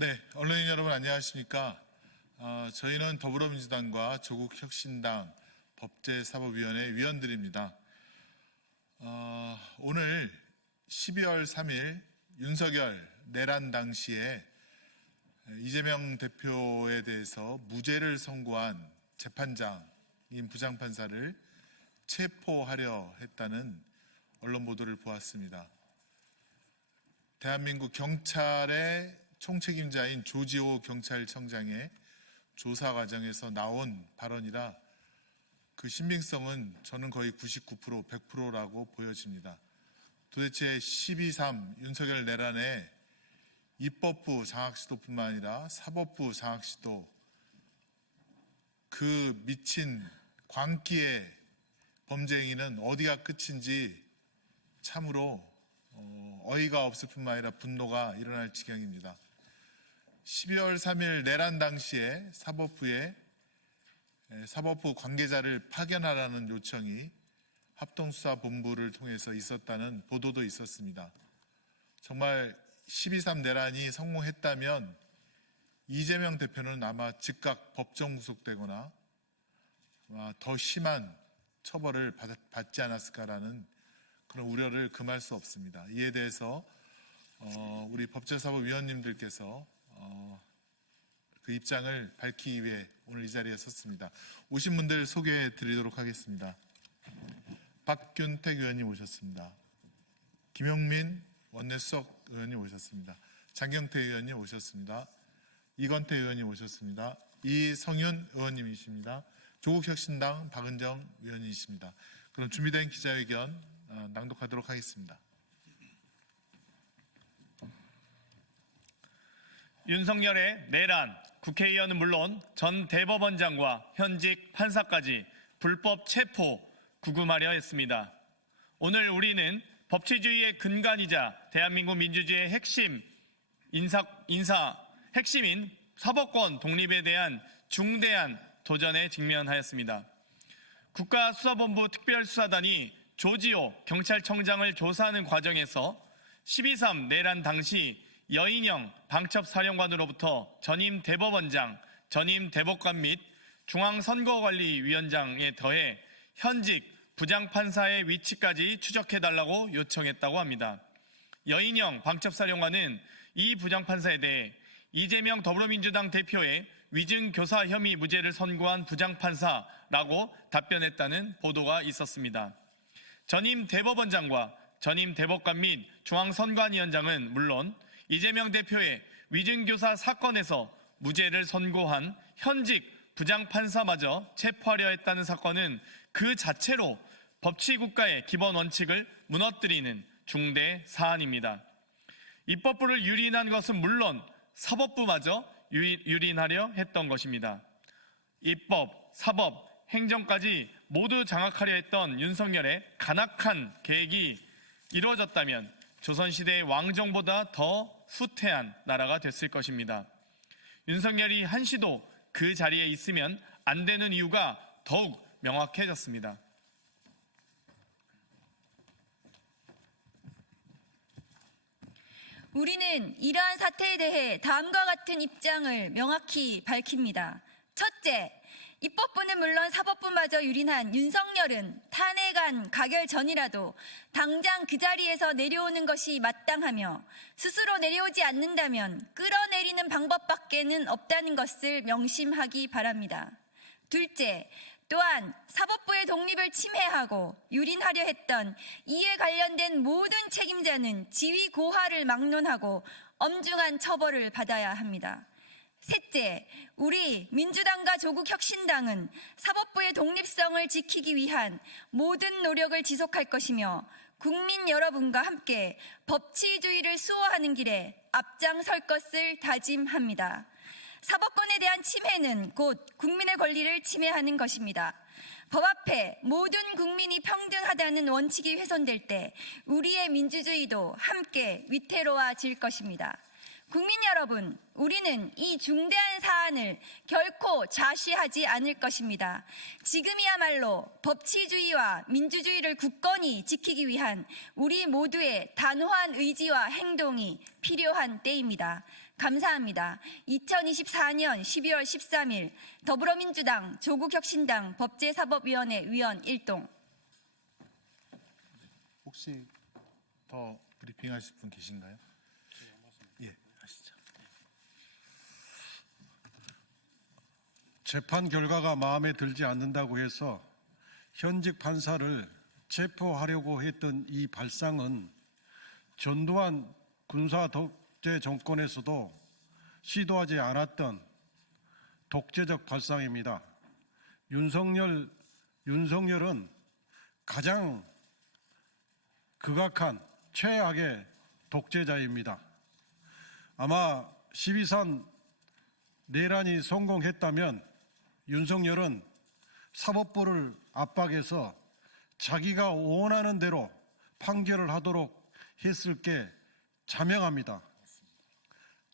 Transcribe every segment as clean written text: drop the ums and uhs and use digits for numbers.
네, 언론인 여러분 안녕하십니까? 저희는 더불어민주당과 조국혁신당 법제사법위원회 위원들입니다. 오늘 12월 3일 윤석열 내란 당시에 이재명 대표에 대해서 무죄를 선고한 재판장인 부장판사를 체포하려 했다는 언론 보도를 보았습니다. 대한민국 경찰의 총책임자인 조지호 경찰청장의 조사 과정에서 나온 발언이라 그 신빙성은 저는 거의 99%, 100%라고 보여집니다. 도대체 12.3 윤석열 내란에 입법부 장학시도뿐만 아니라 사법부 장학시도, 그 미친 광기의 범죄 행위는 어디가 끝인지 참으로 어이가 없을 뿐만 아니라 분노가 일어날 지경입니다. 12월 3일 내란 당시에 사법부 관계자를 파견하라는 요청이 합동수사본부를 통해서 있었다는 보도도 있었습니다. 정말 12.3 내란이 성공했다면 이재명 대표는 아마 즉각 법정 구속되거나 더 심한 처벌을 받지 않았을까라는 그런 우려를 금할 수 없습니다. 이에 대해서 우리 법제사법위원님들께서 그 입장을 밝히기 위해 오늘 이 자리에 섰습니다. 오신 분들 소개해 드리도록 하겠습니다. 박균택 의원님 오셨습니다. 김용민 원내수석 의원님 오셨습니다. 장경태 의원님 오셨습니다. 이건태 의원님 오셨습니다. 이성윤 의원님이십니다. 조국혁신당 박은정 의원님이십니다. 그럼 준비된 기자회견 낭독하도록 하겠습니다. 윤석열의 내란, 국회의원은 물론 전 대법원장과 현직 판사까지 불법 체포, 구금하려 했습니다. 오늘 우리는 법치주의의 근간이자 대한민국 민주주의의 핵심인 사법권 독립에 대한 중대한 도전에 직면하였습니다. 국가수사본부 특별수사단이 조지호 경찰청장을 조사하는 과정에서 12.3 내란 당시 여인영 방첩사령관으로부터 전임 대법원장, 전임 대법관 및 중앙선거관리위원장에 더해 현직 부장판사의 위치까지 추적해달라고 요청했다고 합니다. 여인영 방첩사령관은 이 부장판사에 대해 이재명 더불어민주당 대표의 위증교사 혐의 무죄를 선고한 부장판사라고 답변했다는 보도가 있었습니다. 전임 대법원장과 전임 대법관 및 중앙선관위원장은 물론 이재명 대표의 위증교사 사건에서 무죄를 선고한 현직 부장판사마저 체포하려 했다는 사건은 그 자체로 법치국가의 기본 원칙을 무너뜨리는 중대 사안입니다. 입법부를 유린한 것은 물론 사법부마저 유린하려 했던 것입니다. 입법, 사법, 행정까지 모두 장악하려 했던 윤석열의 간악한 계획이 이루어졌다면 조선시대의 왕정보다 더 후퇴한 나라가 됐을 것입니다. 윤석열이 한시도 그 자리에 있으면 안 되는 이유가 더욱 명확해졌습니다. 우리는 이러한 사태에 대해 다음과 같은 입장을 명확히 밝힙니다. 첫째, 입법부는 물론 사법부마저 유린한 윤석열은 탄핵안 가결 전이라도 당장 그 자리에서 내려오는 것이 마땅하며 스스로 내려오지 않는다면 끌어내리는 방법밖에는 없다는 것을 명심하기 바랍니다. 둘째, 또한 사법부의 독립을 침해하고 유린하려 했던 이에 관련된 모든 책임자는 지위 고하를 막론하고 엄중한 처벌을 받아야 합니다. 셋째, 우리 민주당과 조국혁신당은 사법부의 독립성을 지키기 위한 모든 노력을 지속할 것이며 국민 여러분과 함께 법치주의를 수호하는 길에 앞장설 것을 다짐합니다. 사법권에 대한 침해는 곧 국민의 권리를 침해하는 것입니다. 법 앞에 모든 국민이 평등하다는 원칙이 훼손될 때 우리의 민주주의도 함께 위태로워질 것입니다. 국민 여러분, 우리는 이 중대한 사안을 결코 좌시하지 않을 것입니다. 지금이야말로 법치주의와 민주주의를 굳건히 지키기 위한 우리 모두의 단호한 의지와 행동이 필요한 때입니다. 감사합니다. 2024년 12월 13일 더불어민주당 조국혁신당 법제사법위원회 위원 1동. 혹시 더 브리핑하실 분 계신가요? 예, 하시죠. 재판 결과가 마음에 들지 않는다고 해서 현직 판사를 체포하려고 했던 이 발상은 전두환 군사 독재 정권에서도 시도하지 않았던 독재적 발상입니다. 윤석열은 가장 극악한 최악의 독재자입니다. 아마 12.3 내란이 성공했다면 윤석열은 사법부를 압박해서 자기가 원하는 대로 판결을 하도록 했을 게 자명합니다.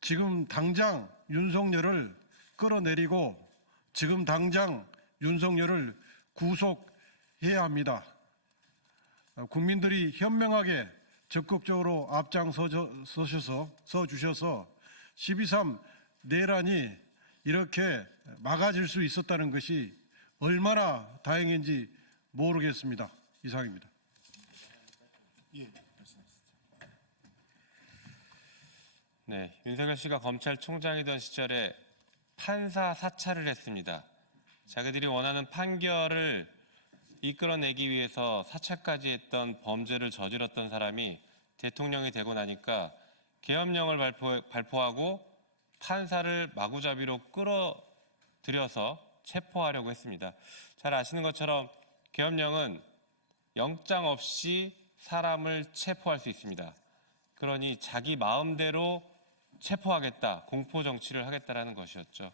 지금 당장 윤석열을 끌어내리고 지금 당장 윤석열을 구속해야 합니다. 국민들이 현명하게 적극적으로 앞장서주셔서 12.3 내란이 이렇게 막아질 수 있었다는 것이 얼마나 다행인지 모르겠습니다. 이상입니다. 예, 네, 윤석열 씨가 검찰총장이던 시절에 판사 사찰을 했습니다. 자기들이 원하는 판결을 이끌어내기 위해서 사찰까지 했던 범죄를 저질렀던 사람이 대통령이 되고 나니까 계엄령을 발포하고 판사를 마구잡이로 끌어들여서 체포하려고 했습니다. 잘 아시는 것처럼 계엄령은 영장 없이 사람을 체포할 수 있습니다. 그러니 자기 마음대로 체포하겠다, 공포 정치를 하겠다라는 것이었죠.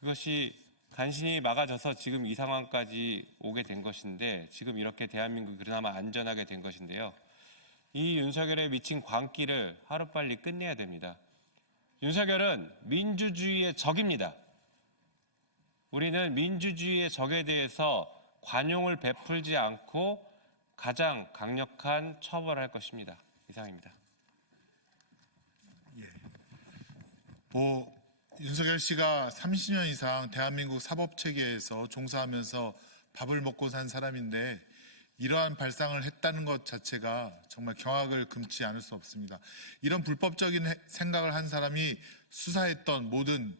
그것이 간신히 막아져서 지금 이 상황까지 오게 된 것인데, 지금 이렇게 대한민국이 그나마 안전하게 된 것인데요. 이 윤석열에 미친 광기를 하루빨리 끝내야 됩니다. 윤석열은 민주주의의 적입니다. 우리는 민주주의의 적에 대해서 관용을 베풀지 않고 가장 강력한 처벌을 할 것입니다. 이상입니다. 윤석열 씨가 30년 이상 대한민국 사법체계에서 종사하면서 밥을 먹고 산 사람인데 이러한 발상을 했다는 것 자체가 정말 경악을 금치 않을 수 없습니다. 이런 불법적인 생각을 한 사람이 수사했던 모든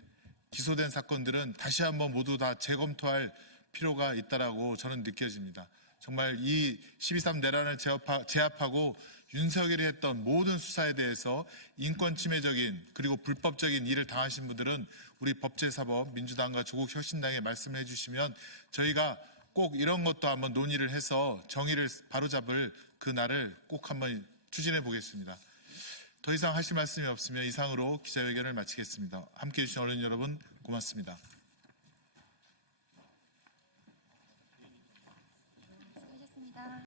기소된 사건들은 다시 한번 모두 다 재검토할 필요가 있다라고 저는 느껴집니다. 정말 이 12.3 내란을 제압하고 윤석열이 했던 모든 수사에 대해서 인권 침해적인 그리고 불법적인 일을 당하신 분들은 우리 법제사법 민주당과 조국혁신당에 말씀을 해주시면 저희가 꼭 이런 것도 한번 논의를 해서 정의를 바로잡을 그 날을 꼭 한번 추진해 보겠습니다. 더 이상 하실 말씀이 없으면 이상으로 기자회견을 마치겠습니다. 함께해 주신 언론 여러분 고맙습니다.